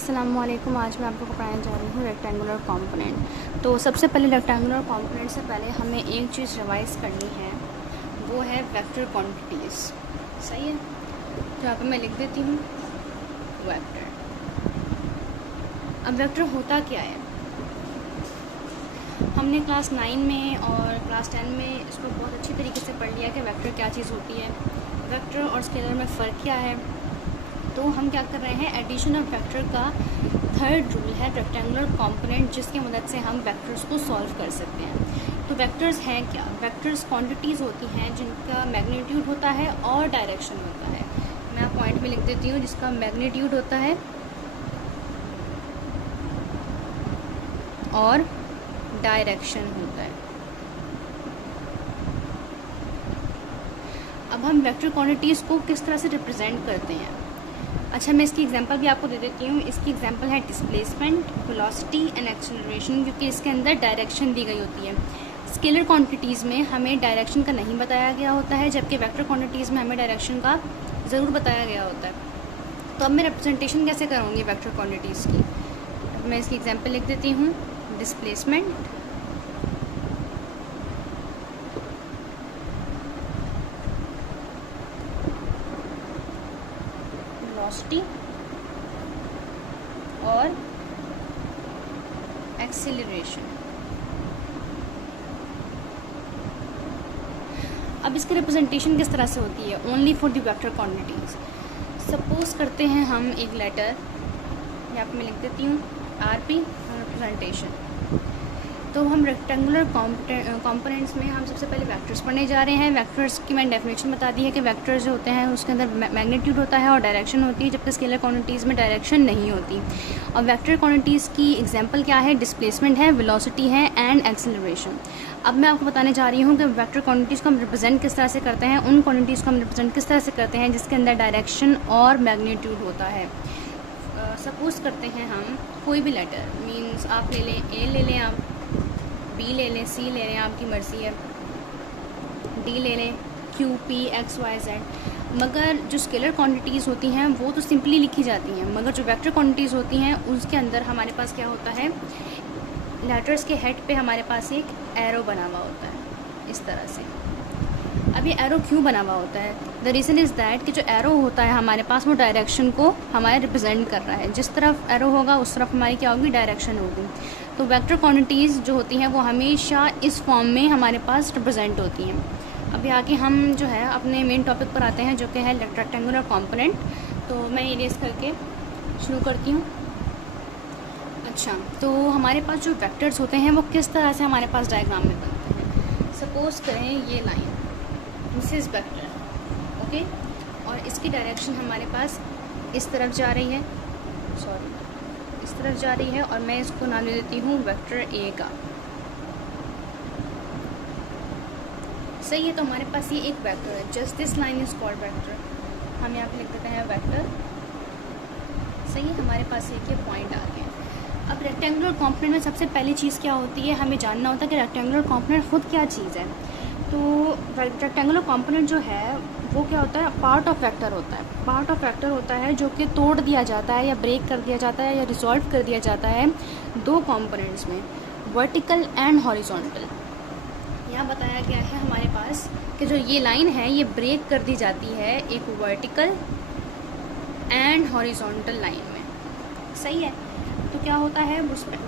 अस्सलामुअलैकुम। आज मैं आपको पढ़ाने जा रही हूँ रेक्टेंगुलर कंपोनेंट। तो सबसे पहले रेक्टेंगुलर कंपोनेंट से पहले हमें एक चीज़ रिवाइज़ करनी है, वो है वेक्टर क्वांटिटीज़। सही है, तो यहाँ पर मैं लिख देती हूँ वेक्टर। अब वेक्टर होता क्या है, हमने क्लास 9 में और क्लास 10 में इसको बहुत अच्छी तरीके से पढ़ लिया कि वेक्टर क्या चीज़ होती है, वेक्टर और स्केलर में फ़र्क क्या है। तो हम क्या कर रहे हैं, एडिशन ऑफ वेक्टर का थर्ड रूल है रेक्टेंगुलर कंपोनेंट, जिसकी मदद से हम वेक्टर्स को सॉल्व कर सकते हैं। तो वेक्टर्स हैं क्या, वेक्टर्स क्वांटिटीज़ होती हैं जिनका मैग्नीट्यूड होता है और डायरेक्शन होता है। मैं आप पॉइंट में लिख देती हूँ, जिसका मैग्नीट्यूड होता है और डायरेक्शन होता है। अब हम वेक्टर क्वांटिटीज़ को किस तरह से रिप्रेजेंट करते हैं। अच्छा, मैं इसकी एग्जांपल भी आपको दे देती हूँ। इसकी एग्जांपल है डिस्प्लेसमेंट, वेलोसिटी एंड एक्सेलरेशन, क्योंकि इसके अंदर डायरेक्शन दी गई होती है। स्केलर क्वांटिटीज़ में हमें डायरेक्शन का नहीं बताया गया होता है, जबकि वेक्टर क्वांटिटीज़ में हमें डायरेक्शन का ज़रूर बताया गया होता है। तो अब मैं रिप्रेजेंटेशन कैसे करूँगी वेक्टर क्वान्टिटीज़ की। अब मैं इसकी एग्जाम्पल लिख देती हूँ, डिस्प्लेसमेंट, वेलोसिटी और एक्सेलरेशन। अब इसकी रिप्रेजेंटेशन किस तरह से होती है, only for the vector quantities. Suppose करते हैं हम एक लेटर, यहाँ पर मैं लिख देती हूँ आरपी रिप्रेजेंटेशन। तो हम रेक्टेंगुलर कंपोनेंट्स में हम सबसे पहले वेक्टर्स पढ़ने जा रहे हैं। वेक्टर्स की मैंने डेफिनेशन बता दी है कि वेक्टर्स जो होते हैं उसके अंदर मैग्नीट्यूड होता है और डायरेक्शन होती है, जबकि स्केलर क्वांटिटीज़ में डायरेक्शन नहीं होती। और वेक्टर क्वांटिटीज़ की एग्जांपल क्या है, डिस्प्लेसमेंट है, वेलोसिटी है एंड एक्सेलरेशन। अब मैं आपको बताने जा रही हूँ कि वेक्टर क्वांटिटीज़ को हम रिप्रेजेंट किस तरह से करते हैं, उन क्वांटिटीज़ को हम रिप्रेजेंट किस तरह से करते हैं जिसके अंदर डायरेक्शन और मैग्नीट्यूड होता है। सपोज करते हैं हम कोई भी लेटर, मीन्स आप ले लें, ए ले लें, आप बी ले लें, सी ले लें, आपकी मर्ज़ी है, डी ले लें, Q, P, X, Y, Z. मगर जो स्केलर क्वांटिटीज़ होती हैं वो तो सिंपली लिखी जाती हैं, मगर जो वेक्टर क्वांटिटीज़ होती हैं उसके अंदर हमारे पास क्या होता है, लेटर्स के हेड पे हमारे पास एक एरो बना हुआ होता है इस तरह से। अब ये एरो क्यों बना हुआ होता है, द रीज़न इज़ दैट कि जो एरो होता है हमारे पास वो डायरेक्शन को हमारे रिप्रेजेंट कर रहा है। जिस तरफ एरो होगा उस तरफ हमारी क्या होगी, डायरेक्शन होगी। तो वेक्टर क्वांटिटीज़ जो होती हैं वो हमेशा इस फॉर्म में हमारे पास रिप्रेजेंट होती हैं। अभी आगे हम जो है अपने मेन टॉपिक पर आते हैं, जो कि है रेक्टेंगुलर कंपोनेंट। तो मैं इरेज करके शुरू करती हूँ। अच्छा, तो हमारे पास जो वेक्टर्स होते हैं वो किस तरह से हमारे पास डायग्राम में बनते हैं। सपोज़ करें ये line, this is vector, okay, और इसकी डायरेक्शन हमारे पास इस तरफ जा रही है, सॉरी इस तरफ जा रही है, और मैं इसको नाम दे देती हूँ वेक्टर ए का। सही है, तो हमारे पास ये एक वेक्टर है, just this line is called vector. हम यहाँ पे लिख देते हैं वेक्टर। सही है, हमारे पास एक ये पॉइंट आ गया। अब रेक्टेंगुलर कंपोनेंट में सबसे पहली चीज़ क्या होती है, हमें जानना होता है कि रेक्टेंगुलर कंपोनेंट खुद क्या चीज़ है। तो रेक्टेंगुलर कंपोनेंट जो है वो क्या होता है, पार्ट ऑफ वेक्टर होता है। पार्ट ऑफ वेक्टर होता है जो कि तोड़ दिया जाता है या ब्रेक कर दिया जाता है या रिजॉल्व कर दिया जाता है दो कंपोनेंट्स में, वर्टिकल एंड हॉरिजॉन्टल। यहाँ बताया गया है हमारे पास कि जो ये लाइन है ये ब्रेक कर दी जाती है एक वर्टिकल एंड हॉरिजॉन्टल लाइन में। सही है, तो क्या होता है,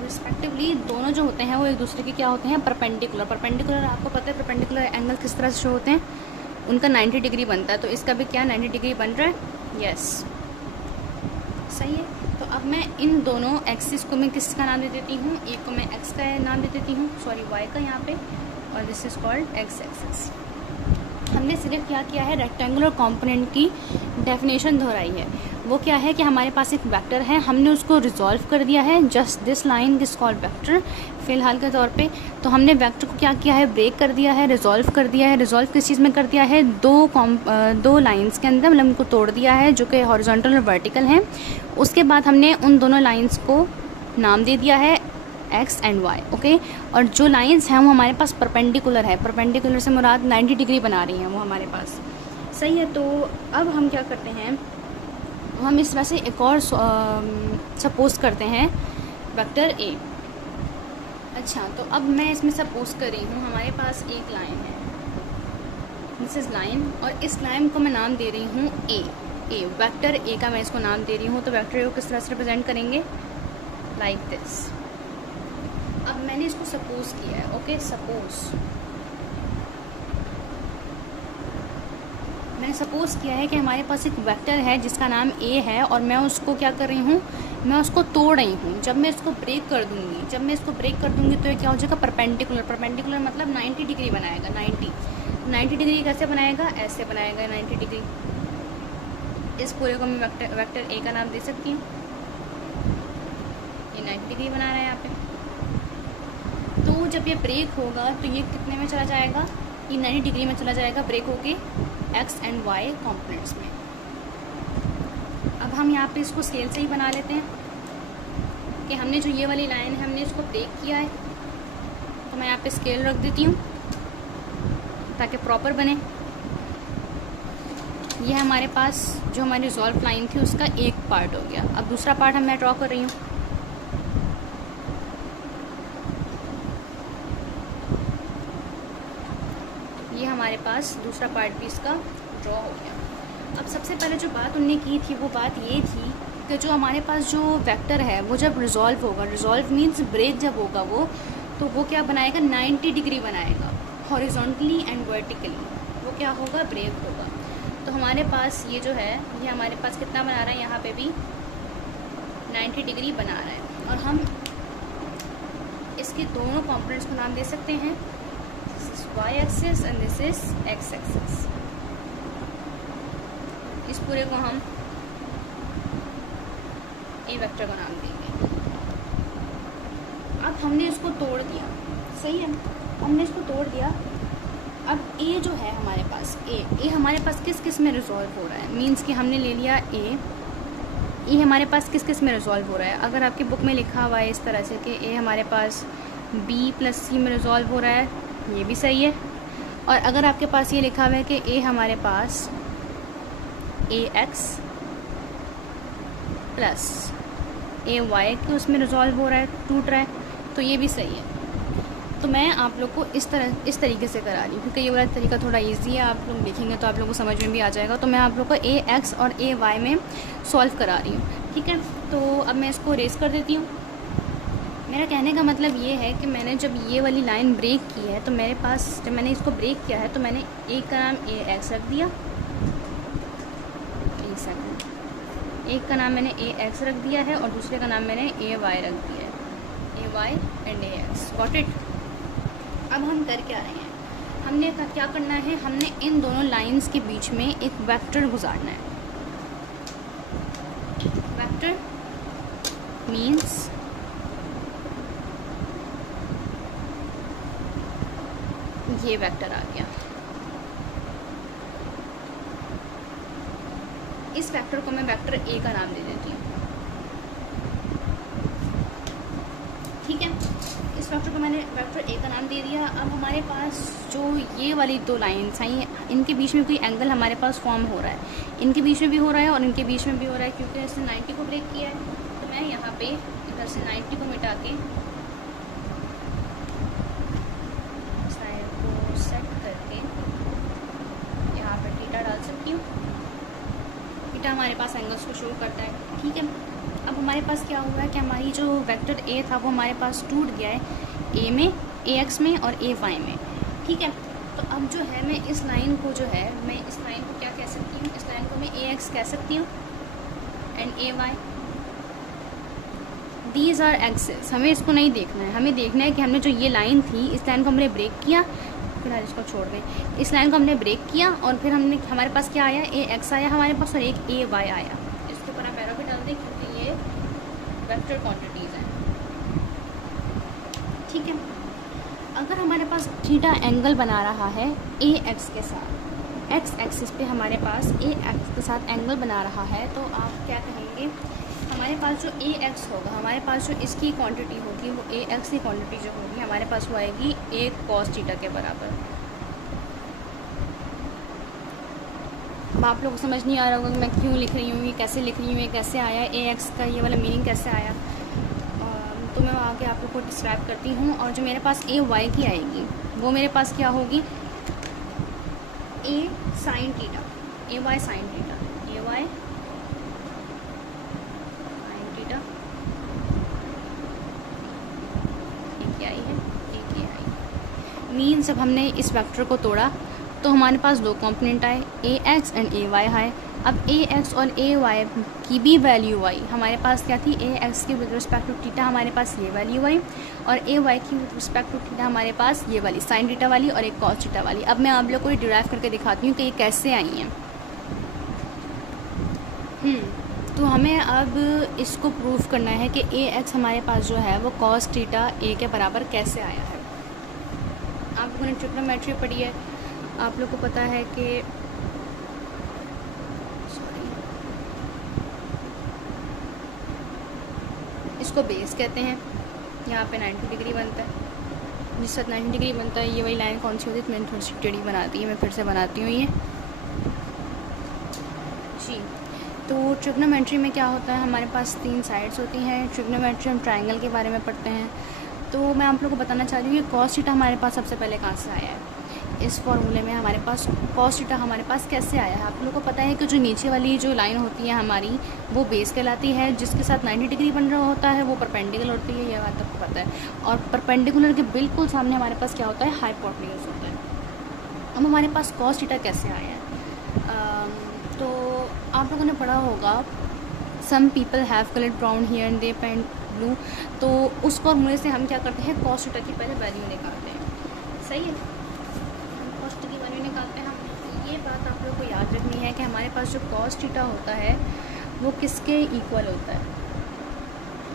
रिस्पेक्टिवली दोनों जो होते हैं वो एक दूसरे के क्या होते हैं, परपेंडिकुलर। परपेंडिकुलर आपको पता है परपेंडिकुलर एंगल किस तरह से शो होते हैं, उनका 90 डिग्री बनता है। तो इसका भी क्या 90 डिग्री बन रहा है, यस। सही है, तो अब मैं इन दोनों एक्सिस को मैं किसका नाम दे देती हूँ, एक को मैं एक्स का नाम दे देती हूँ, सॉरी वाई का यहाँ पे, और this is called x axis. हमने सिर्फ क्या किया है, रेक्टेंगुलर कंपोनेंट की डेफिनेशन दोहराई है। वो क्या है कि हमारे पास एक वेक्टर है, हमने उसको रिजॉल्व कर दिया है, just this line is called vector फ़िलहाल के तौर पे। तो हमने वेक्टर को क्या किया है, ब्रेक कर दिया है, रिजॉल्व कर दिया है। रिजॉल्व किस चीज़ में कर दिया है, दो लाइंस के अंदर, मतलब उनको तोड़ दिया है जो कि हॉरिजॉन्टल और वर्टिकल हैं। उसके बाद हमने उन दोनों लाइंस को नाम दे दिया है एक्स एंड वाई, ओके। और जो लाइंस हैं वो हमारे पास परपेंडिकुलर है, परपेंडिकुलर से मुराद 90 डिग्री बना रही हैं वो हमारे पास। सही है, तो अब हम क्या करते हैं, हम इस तरह से एक और सपोज करते हैं वेक्टर ए। अच्छा, तो अब मैं इसमें सपोज कर रही हूँ हमारे पास एक लाइन है, दिस इज़ लाइन, और इस लाइन को मैं नाम दे रही हूँ ए। वेक्टर ए का मैं इसको नाम दे रही हूँ। तो वेक्टर ए को किस तरह से रिप्रेजेंट करेंगे, लाइक दिस। अब मैंने इसको सपोज किया है, ओके, सपोज मैंने सपोज किया है कि हमारे पास एक वेक्टर है जिसका नाम ए है, और मैं उसको क्या कर रही हूँ, मैं उसको तोड़ रही हूँ। जब मैं इसको ब्रेक कर दूँगी, तो ये क्या हो जाएगा, परपेंडिकुलर मतलब 90 डिग्री बनाएगा। 90 डिग्री कैसे बनाएगा, ऐसे बनाएगा 90 डिग्री। इस पूरे को मैं वेक्टर ए का नाम दे सकती हूँ। ये 90 डिग्री बना रहा है यहाँ पे। तो जब ये ब्रेक होगा तो ये कितने में चला जाएगा, ये 90 डिग्री में चला जाएगा ब्रेक होके एक्स एंड वाई कॉम्पोनेंट्स में। अब हम यहाँ पे इसको स्केल से ही बना लेते हैं कि हमने जो ये वाली लाइन है हमने इसको ब्रेक किया है। तो मैं यहाँ पे स्केल रख देती हूँ ताकि प्रॉपर बने। ये हमारे पास जो हमारी रिजॉल्व लाइन थी उसका एक पार्ट हो गया। अब दूसरा पार्ट मैं ड्रॉ कर रही हूँ। ये हमारे पास दूसरा पार्ट भी इसका ड्रॉ हो गया। अब सबसे पहले जो बात उनने की थी वो बात ये थी कि जो हमारे पास जो वेक्टर है वो जब रिजॉल्व होगा, रिजॉल्व मीन्स ब्रेक जब होगा वो, तो वो क्या बनाएगा, 90 डिग्री बनाएगा हॉरिजॉन्टली एंड वर्टिकली। वो क्या होगा, ब्रेक होगा। तो हमारे पास ये जो है ये हमारे पास कितना बना रहा है, यहाँ पे भी 90 डिग्री बना रहा है। और हम इसके दोनों कॉम्पोनेंट्स को नाम दे सकते हैं, y axis and this is x axis. इस पूरे को हम ए वेक्टर का नाम देंगे। अब हमने इसको तोड़ दिया, सही है, हमने इसको तोड़ दिया। अब ए जो है हमारे पास, ए हमारे पास किस किस में रिजॉल्व हो रहा है, मींस कि हमने ले लिया ए हमारे पास किस किस में रिजॉल्व हो रहा है। अगर आपकी बुक में लिखा हुआ है इस तरह से कि ए हमारे पास b + c में रिजॉल्व हो रहा है, ये भी सही है। और अगर आपके पास ये लिखा हुआ है कि ए हमारे पास ax + ay के उसमें रिजॉल्व हो रहा है, टूट रहा है, तो ये भी सही है। तो मैं आप लोग को इस तरीके से करा रही हूँ क्योंकि ये वाला तरीका थोड़ा इजी है, आप लोग देखेंगे तो आप लोगों को समझ में भी आ जाएगा। तो मैं आप लोग को ax और ay में सॉल्व करा रही हूँ, ठीक है। तो अब मैं इसको रेस कर देती हूँ। मेरा कहने का मतलब ये है कि मैंने जब ये वाली लाइन ब्रेक की है तो मेरे पास, जब मैंने इसको ब्रेक किया है तो मैंने एक का नाम ax रख दिया, एक सेकंड, एक का नाम मैंने ax रख दिया है और दूसरे का नाम मैंने ay रख दिया है, ay and ax, got it. अब हम कर क्या रहे हैं, हमने क्या करना है, हमने इन दोनों लाइंस के बीच में एक वेक्टर गुजारना है। वेक्टर मीन्स ये वेक्टर आ गया। इस वेक्टर को मैं वेक्टर ए का नाम दे देती हूँ, ठीक है। इस वेक्टर को मैंने वेक्टर ए का नाम दे दिया। अब हमारे पास जो ये वाली दो लाइन्स आई, इनके बीच में कोई एंगल हमारे पास फॉर्म हो रहा है, इनके बीच में भी हो रहा है और इनके बीच में भी हो रहा है, क्योंकि इसने 90 को ब्रेक किया है। तो मैं यहाँ पे इधर से 90 को मिटा के साइड को सेट करके यहाँ पे थीटा डाल सकती हूँ। थीटा हमारे पास एंगल्स को शो करता है, ठीक है। अब हमारे पास क्या हुआ है कि हमारी जो वेक्टर ए था वो हमारे पास टूट गया है ए में, ax में और ay में, ठीक है। तो अब जो है मैं इस लाइन को जो है, मैं इस लाइन को क्या कह सकती हूँ, इस लाइन को मैं ax कह सकती हूँ and ay, these are axes. हमें इसको नहीं देखना है, हमें देखना है कि हमने जो ये लाइन थी, इस लाइन को हमने ब्रेक किया, फिलहाल इसको छोड़ दें, इस लाइन को हमने ब्रेक किया और फिर हमने, हमारे पास क्या आया, ax आया हमारे पास और एक ay आया। इसके ऊपर आप एरो भी डाल दें क्योंकि ये वेक्टर क्वांटिटीज़ हैं, ठीक है। अगर हमारे पास थीटा एंगल बना रहा है ax के साथ, x एक्सिस पे हमारे पास ax के साथ एंगल बना रहा है, तो आप क्या कहेंगे, हमारे पास जो ax होगा, हमारे पास जो इसकी क्वांटिटी होगी वो ax की क्वांटिटी जो होगी हमारे पास वो आएगी 1 cos थीटा के बराबर। अब आप लोगों को समझ नहीं आ रहा होगा कि मैं क्यों लिख रही हूँ, ये कैसे लिख रही हूँ, ये कैसे आया, ए एक्स का ये वाला मीनिंग कैसे आया। तो मैं आगे आप लोग को डिस्क्राइब करती हूँ। और जो मेरे पास ए वाई की आएगी वो मेरे पास क्या होगी, ए साइन थीटा, ए वाई साइन थीटा, ए वाई साइन थीटा, एक आई है, एक ये आई। मीन जब हमने इस वेक्टर को तोड़ा तो हमारे पास दो कंपोनेंट आए, ए एक्स एंड ए वाई आए। अब ए एक्स और ए वाई की भी वैल्यू आई, हमारे पास क्या थी, ए एक्स की विद रिस्पेक्ट टू थीटा हमारे पास ये वैल्यू आई, और ए वाई की विद रिस्पेक्ट टू थीटा हमारे पास ये वाली साइन थीटा वाली और एक कॉस थीटा वाली। अब मैं आप लोग को ये डिराइव करके दिखाती हूँ कि ये कैसे आई हैं। तो हमें अब इसको प्रूव करना है कि ए एक्स हमारे पास जो है वो कॉस थीटा ए के बराबर कैसे आया है। आप लोगों ने ट्रिग्नोमेट्री पढ़ी है, आप लोग को पता है कि इसको बेस कहते हैं, यहाँ पे 90 डिग्री बनता है, जिस साथ 90 डिग्री बनता है ये वही लाइन कौन सी होती है, तो मैंने थोड़ी सी टेढ़ी बनाती है, मैं फिर से बनाती हूँ ये जी। तो ट्रिग्नोमेट्री में क्या होता है, हमारे पास 3 साइड्स होती हैं। ट्रिग्नोमेट्री हम ट्रायंगल के बारे में पढ़ते हैं। तो मैं आप लोगों को बताना चाह रही हूँ कि कॉस थीटा हमारे पास सबसे पहले कहाँ से आया है। इस फॉर्मूले में हमारे पास कॉस थीटा हमारे पास कैसे आया है। आप लोगों को पता है कि जो नीचे वाली जो लाइन होती है हमारी वो बेस कहलाती है, जिसके साथ 90 डिग्री बन रहा होता है वो परपेंडिकुलर होती है, ये बात आपको पता है। और परपेंडिकुलर के बिल्कुल सामने हमारे पास क्या होता है, हाइपोटेन्यूज होता है। अब हमारे पास कॉस थीटा कैसे आया है, तो आप लोगों ने पढ़ा होगा some people have coloured brown hair and they paint blue. तो उस फॉर्मूले से हम क्या करते हैं, कॉस थीटा की पहले वैल्यू निकालते हैं, सही है, कॉस थीटा की वैल्यू निकालते हैं हम। ये बात आप लोग को याद रखनी है कि हमारे पास जो कॉस थीटा होता है वो किसके इक्वल होता है,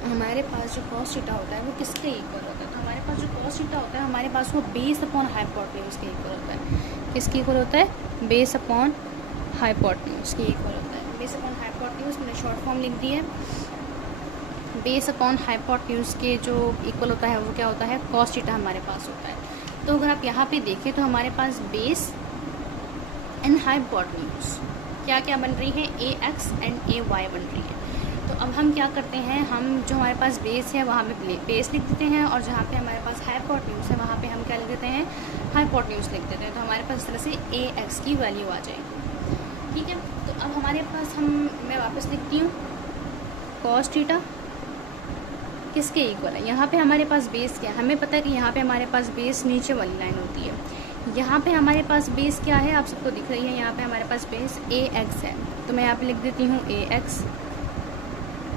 हमारे पास जो कॉस थीटा होता है वो किसके इक्वल होता है। तो हमारे पास जो कॉस थीटा होता है हमारे पास वो बेस अपॉन हाइपोटेन्यूज के इक्वल होता है। किसके इक्वल होता है, बेस अपॉन हाइपोटेन्यूज के इक्वल होता है। बेस अपॉन हाइपोटेन्यूज मैंने शॉर्ट फॉर्म लिख दी है। बेस अपॉन हाइपोटेन्यूज के जो इक्वल होता है वो क्या होता है, कॉस थीटा हमारे पास होता है। तो अगर आप यहाँ पे देखें तो हमारे पास बेस एंड हाइपोटेन्यूज क्या क्या बन रही है, ए एक्स एंड ए वाई बन रही है। तो अब हम क्या करते हैं, हम जो हमारे पास बेस है वहाँ पे बेस लिख देते हैं, और जहाँ पे हमारे पास हाइपोटेन्यूज है वहाँ पे हम क्या लिख देते हैं, हाइपोटेन्यूज लिख देते हैं। तो हमारे पास इस तरह से ए एक्स की वैल्यू आ जाएगी, ठीक है। तो अब हमारे पास मैं वापस लिखती हूँ, कॉस थीटा किसके इक्वल है, यहाँ पे हमारे पास बेस क्या है, हमें पता है कि यहाँ पे हमारे पास बेस नीचे वाली लाइन होती है। यहाँ पे हमारे पास बेस क्या है, आप सबको दिख रही है, यहाँ पे हमारे पास बेस ए एक्स है। तो मैं यहाँ पे लिख देती हूँ ए एक्स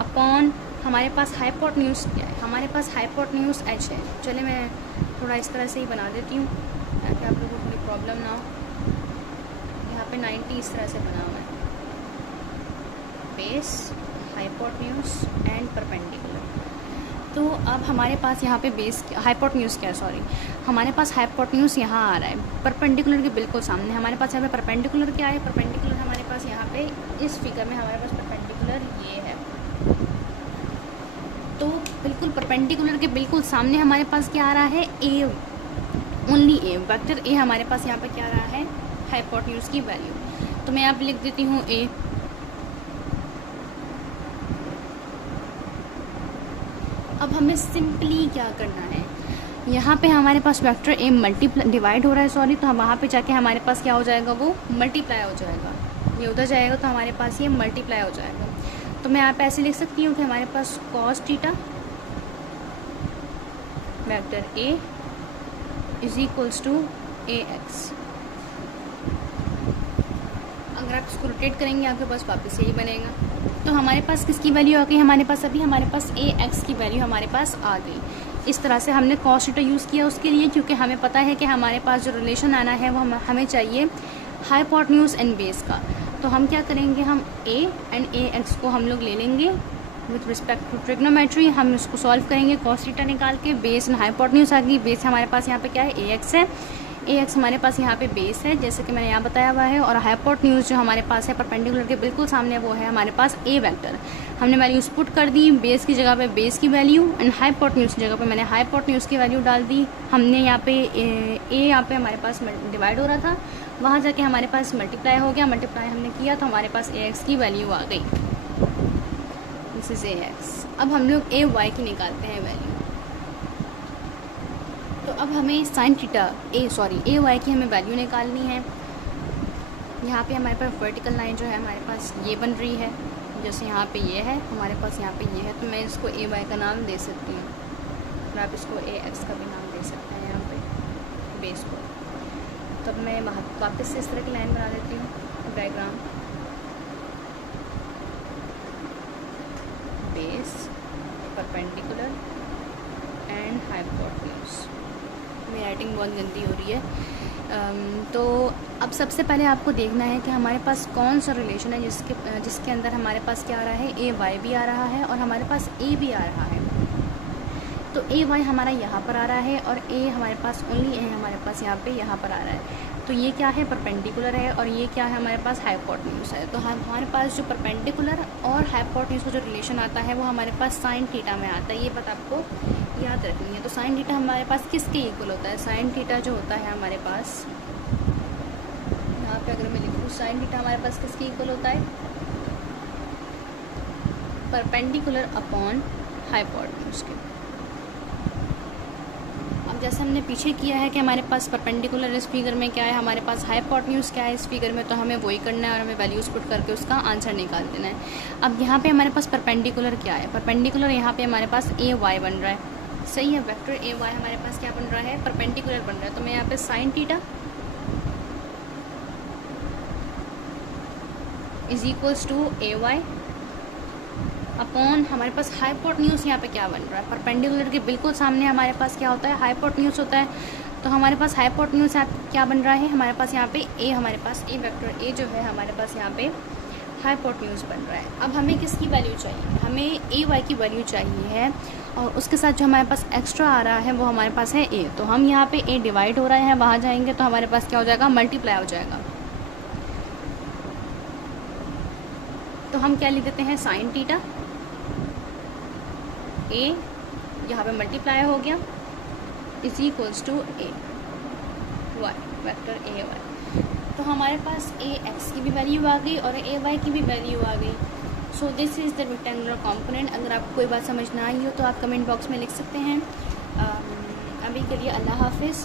अपॉन हमारे पास हाइपोटेन्यूज क्या है, हमारे पास हाइपोटेन्यूज एच है। चले मैं थोड़ा इस तरह से ही बना देती हूँ ताकि आप लोगों को कोई प्रॉब्लम ना हो। यहाँ पे 90 इस तरह से बना हुआ है, बेस हाइपोटेन्यूज एंड परपेंडिकुलर। तो अब हमारे पास यहाँ पे बेस हाइपोटेन्यूज क्या है, सॉरी, हमारे पास हाइपोटेन्यूज यहाँ आ रहा है परपेंडिकुलर के बिल्कुल सामने। हमारे पास यहाँ पे परपेंडिकुलर क्या है, परपेंडिकुलर हमारे पास यहाँ पे इस फिगर में हमारे पास परपेंडिकुलर ये है। तो बिल्कुल परपेंडिकुलर के बिल्कुल सामने हमारे पास क्या आ रहा है, ए, ओनली ए, वेक्टर ए हमारे पास यहाँ पे क्या आ रहा है, हाइपोटेन्यूज की वैल्यू। तो मैं यहाँ पे लिख देती हूँ ए। अब हमें सिंपली क्या करना है, यहाँ पे हमारे पास वेक्टर ए मल्टीप्लाई डिवाइड हो रहा है, सॉरी, तो हम वहाँ पे जाके हमारे पास क्या हो जाएगा, वो मल्टीप्लाई हो जाएगा, ये उधर जाएगा तो हमारे पास ये मल्टीप्लाई हो जाएगा। तो मैं यहाँ पे ऐसे लिख सकती हूँ कि हमारे पास cos theta vector a is equals to a x. अगर आप इसको रोटेट करेंगे आपके पास वापस यही बनेगा। तो हमारे पास किसकी वैल्यू आ गई, हमारे पास अभी हमारे पास ए एक्स की वैल्यू हमारे पास आ गई। इस तरह से हमने कॉस थीटा यूज़ किया उसके लिए, क्योंकि हमें पता है कि हमारे पास जो रिलेशन आना है वो हमें चाहिए हाइपोटेन्यूज एंड बेस का। तो हम क्या करेंगे, हम ए एंड ए एक्स को हम लोग ले लेंगे विथ रिस्पेक्ट टू ट्रिग्नोमेट्री, हम इसको सॉल्व करेंगे कॉस थीटा निकाल के। बेस एंड हाइपोटेन्यूज आ गई, बेस हमारे पास यहाँ पे क्या है, ए एक्स है, ए एक्स हमारे पास यहाँ पे बेस है जैसे कि मैंने यहाँ बताया हुआ है, और हाइपोटेन्यूज जो हमारे पास है परपेंडिकुलर के बिल्कुल सामने वो है हमारे पास ए वेक्टर। हमने वैल्यूज पुट कर दी, बेस की जगह पे बेस की वैल्यू एंड हाइपोटेन्यूज की जगह पे मैंने हाइपोटेन्यूज की वैल्यू डाल दी। हमने यहाँ पे ए यहाँ पे हमारे पास डिवाइड हो रहा था वहाँ जाके हमारे पास मल्टीप्लाई हो गया, मल्टीप्लाई हमने किया तो हमारे पास ए एक्स की वैल्यू आ गई, दिस इज़ ए एक्स। अब हम लोग ए वाई की निकालते हैं वैल्यू। तो अब हमें साइन थीटा ए वाई की हमें वैल्यू निकालनी है। यहाँ पे हमारे पास वर्टिकल लाइन जो है हमारे पास ये बन रही है, जैसे यहाँ पे ये है, हमारे पास यहाँ पे ये है, तो मैं इसको ए वाई का नाम दे सकती हूँ और आप इसको ए एक्स का भी नाम दे सकते हैं यहाँ पे बेस को। तब मैं वापस से इस तरह की लाइन बना देती हूँ, diagram base perpendicular and hypotenuse. मेरी राइटिंग बहुत गंदी हो रही है। तो अब सबसे पहले आपको देखना है कि हमारे पास कौन सा रिलेशन है जिसके अंदर हमारे पास क्या आ रहा है, ए वाई भी आ रहा है और हमारे पास ए भी आ रहा है। तो ए वाई हमारा यहाँ पर आ रहा है और ए हमारे पास ओनली ए हमारे पास यहाँ पर आ रहा है। तो ये क्या है, परपेंडिकुलर है, और ये क्या है हमारे पास, हाइपोटेन्यूज है। तो हमारे पास जो परपेंडिकुलर और हाइपोटेन्यूज का जो रिलेशन आता है वो हमारे पास साइन थीटा में आता है। ये बात आपको याद रखनी है। तो साइन थीटा हमारे पास किसके इक्वल होता है, साइन थीटा जो होता है हमारे पास, यहाँ पे अगर मैं लिखूँ साइन थीटा हमारे पास किसके इक्वल होता है, परपेंडिकुलर अपॉन हाइपोटेन्यूज के। अब जैसे हमने पीछे किया है कि हमारे पास परपेंडिकुलर इस फिगर में क्या है, हमारे पास हाइपोटेन्यूज क्या है इस फिगर में, तो हमें वही करना है और हमें वैल्यूज पुट करके उसका आंसर निकाल देना है। अब यहाँ पे हमारे पास परपेंडिकुलर क्या है, परपेंडिकुलर यहाँ पे हमारे पास ए वाई बन रहा है, सही है, वेक्टर ए वाई हमारे पास क्या बन रहा है, परपेंडिकुलर बन रहा है। तो मैं यहाँ पे sine theta is equals to A Y upon हमारे पास हाइपोटेन्यूज यहाँ पे क्या बन रहा है, परपेंडिकुलर के बिल्कुल सामने हमारे पास क्या होता है, हाइपोटेन्यूज होता है। तो हमारे पास हाइपोटेन्यूज क्या बन रहा है, हमारे पास यहाँ पे ए, हमारे पास ए वेक्टर ए जो है हमारे पास यहाँ पे हाइपोटेन्यूज बन रहा है। अब हमें किसकी वैल्यू चाहिए, हमें ए वाई की वैल्यू चाहिए है और उसके साथ जो हमारे पास एक्स्ट्रा आ रहा है वो हमारे पास है ए। तो हम यहाँ पे ए डिवाइड हो रहा है, वहाँ जाएंगे तो हमारे पास क्या हो जाएगा, मल्टीप्लाई हो जाएगा। तो हम क्या लिख देते हैं, साइन थीटा ए, यहाँ पे मल्टीप्लाई हो गया, is equals to A Y, vector A Y. तो हमारे पास ए एक्स की भी वैल्यू आ गई और ए वाई की भी वैल्यू आ गई। So this is the rectangular component. अगर आपको कोई बात समझ ना आई हो तो आप कमेंट बॉक्स में लिख सकते हैं। अभी के लिए अल्लाह हाफिज़।